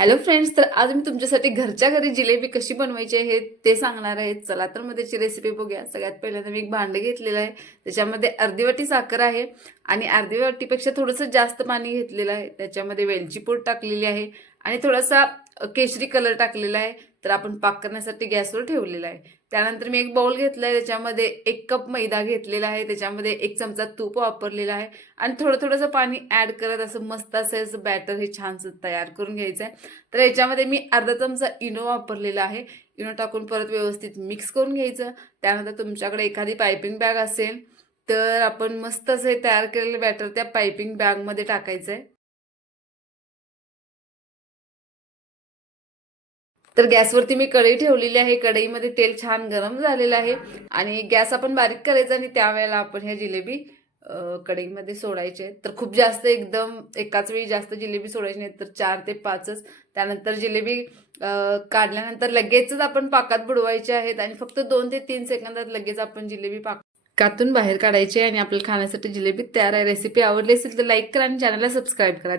Hello friends, तर आज मी तुमच्यासाठी घरच्या घरी जिलेबी कशी बनवायची आहे ते सांगणार आहे. चला तर मग त्याची रेसिपी बघूया. सगळ्यात पहिल्यांदा मी एक भांडं घेतलेलं आहे. त्याच्यामध्ये अर्धी वाटी साखर आहे आणि अर्धी वाटीपेक्षा थोडंसं जास्त पाणी घेतलेलं आहे. त्याच्यामध्ये वेलची पूड टाकलेली आहे आणि थोडासा केशरी कलर टाकलेला आहे. तर आपण पाक करण्यासाठी गॅसवर ठेवलेला आहे. त्यानंतर मी एक बाउल घेतलाय, त्याच्यामध्ये 1 कप मैदा घेतलेला आहे, त्याच्यामध्ये 1 चमचा तूप वापरलेला आहे आणि थोडं थोडंसं पाणी ऍड करत असं मस्त असं बॅटर हे छानसं तयार करून घ्यायचं आहे. तर याच्यामध्ये मी अर्धा चमचा इनो वापरलेला आहे. इनो टाकून परत व्यवस्थित मिक्स करून घ्यायचं. त्यानंतर तुमच्याकडे एखादी पायपिंग बॅग असेल तर आपण मस्त असं तयार केलेलं बॅटर त्या पायपिंग बॅगमध्ये टाकायचं आहे. तर गॅसवरती मी कढई ठेवलेली आहे. कढईमध्ये तेल छान गरम झालेलं आहे आणि गॅस आपण बारीक करायचा आणि त्यावेळेला आपण ह्या जिलेबी कढईमध्ये सोडायचे. तर खूप जास्त एकदम एकाच वेळी जास्त जिलेबी सोडायची नाही, तर 4 ते 5च. त्यानंतर जिलेबी काढल्यानंतर लगेचच आपण पाकात बुडवायचे आहेत आणि फक्त 2 ते 3 सेकंदात लगेच आपण जिलेबी पाकातून बाहेर काढायची आणि आपल्याला खाण्यासाठी जिलेबी तयार आहे. रेसिपी आवडली असेल तर लाईक करा आणि चॅनलला सबस्क्राईब करा.